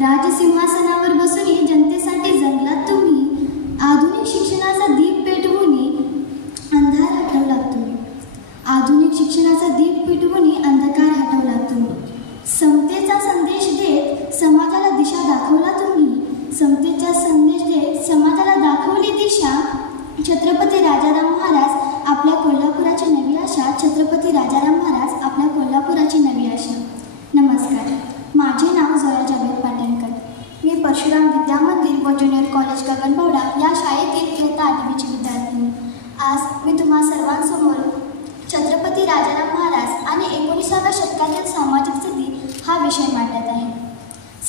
राजसिंहासनावर बसून जनतेसाठी जगलात तुम्ही. आधुनिक शिक्षणाचा दीप पेटवून अंधार हटवलात तुम्ही. आधुनिक शिक्षणाचा दीप पेटवून अंधकार हटवलात तुम्ही. समतेचा संदेश देत समाजाला दिशा दाखवला तुम्ही. समतेचा संदेश देत समाजाला दाखवली दिशा. छत्रपती राजाराम महाराज आपल्या कोल्हापुराची नवी आशा. छत्रपती राजाराम महाराज आपल्या कोल्हापुराची नवी आशा. नमस्कार, माझे नाव जोया जावेद पाटणकर. मी परशुराम विद्या मंदिर व ज्युनियर कॉलेज गगनबावडा या शाळेतील इयत्ता 8वीची विद्यार्थिनी. आज मी तुम्हा सर्वांसमोर छत्रपती राजाराम महाराज आणि 19व्या शतकातील सामाजिक स्थिती हा विषय मांडत आहे.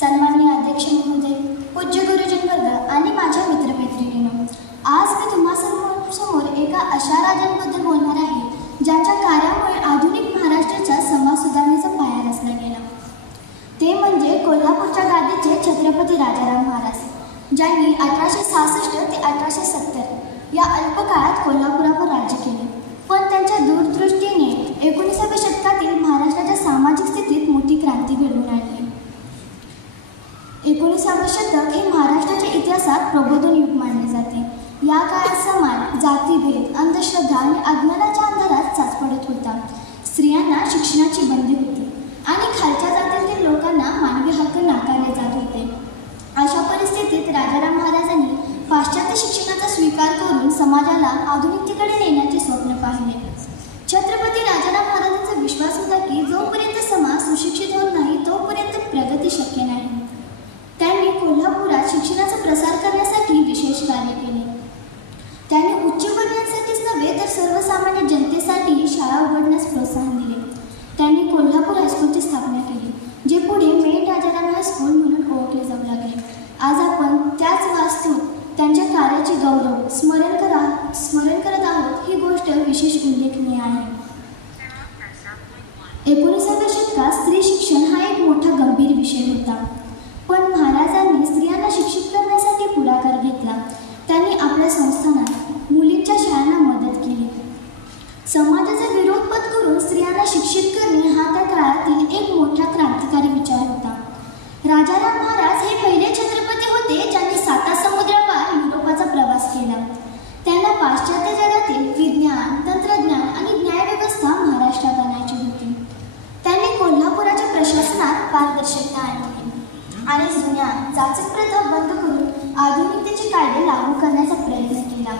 सन्माननीय अध्यक्ष महोदय, पूज्य गुरुजन वर्ग आणि माझ्या मित्रमैत्रिणींनो, आज मी तुम्हा समोर एका अशा राजांबद्दल बोलणार आहे ज्यांच्या कार्यामुळे आधुनिक महाराष्ट्राच्या समाज सुधारणेचा पाया रचला गेला. ते म्हणजे कोल्हापूरच्या गादीचे छत्रपती राजाराम महाराज, ज्यांनी 1866 ते 1870 या अल्पकाळात कोल्हापुरावर राज्य केले. पण त्यांच्या दूरदृष्टीने 19व्या शतकातील महाराष्ट्राच्या सामाजिक स्थितीत मोठी क्रांती घडवून आणली. 19वे शतक हे महाराष्ट्राच्या इतिहासात प्रबोधन युग मानले जाते. या काळात समाज, जातीभेद, अंधश्रद्धा आणि अज्ञानाच्या अंधारात चाच पडत होता. स्त्रियांना शिक्षणाची बंदी होती आणि खालच्या जातीतील लोकांना मानवी हक्क नाकारले जात होते. अशा परिस्थितीत राजाराम महाराजांनी पाश्चात्य शिक्षणाचा स्वीकार करून समाजाला आधुनिकतेकडे नेण्याचे स्वप्न पाहिले. छत्रपती राजाराम महाराजांचा विश्वास होता की जोपर्यंत समाज सुशिक्षित होत नाही तोपर्यंत प्रगती शक्य नाही. त्यांनी कोल्हापुरात शिक्षणाचा प्रसार करण्यासाठी विशेष कार्य केले. त्यांनी उच्चवर्णीयांसाठीच नव्हे तर सर्वसामान्य जनतेसाठी शाळा उघडण्यास प्रोत्साहन दिले. त्यांनी कोल्हापूर हायस्कूलची स्थापना केली, जे पुढे मेन राजाराम हायस्कूल म्हणून ओळखले जाऊ लागले. आज आपण त्याच वास्तूत त्यांच्या कार्याचे गौरव स्मरण करत आहोत. ही गोष्ट विशेष उल्लेखनीय आहे. 19व्या शतकात स्त्री शिक्षण हा एक मोठा गंभीर विषय होता, पण महाराजांनी स्त्रियांना शिक्षित करण्यासाठी पुढाकार घेतला. त्यांनी आपल्या संस्थानात मुलींच्या शाळांना मदत केली. समाजाचा विरोध पत्करून स्त्रियांना शिक्षित करणे हा त्या काळातील एक मोठा क्रांतिकारी विचार होता. राजाराम महाराज हे पहिले छत्रपती होते ज्यांनी 7 समुद्रापार युरोपाचा प्रवास केला. त्यांना पाश्चात्य जगातील विज्ञान, तंत्रज्ञान आणि न्यायव्यवस्था महाराष्ट्रात आणायची होती. त्यांनी कोल्हापुराच्या प्रशासनात पारदर्शकता आणली आणि जुन्या जाचक प्रथा बंद करून आधुनिकतेचे कायदे लागू करण्याचा प्रयत्न केला.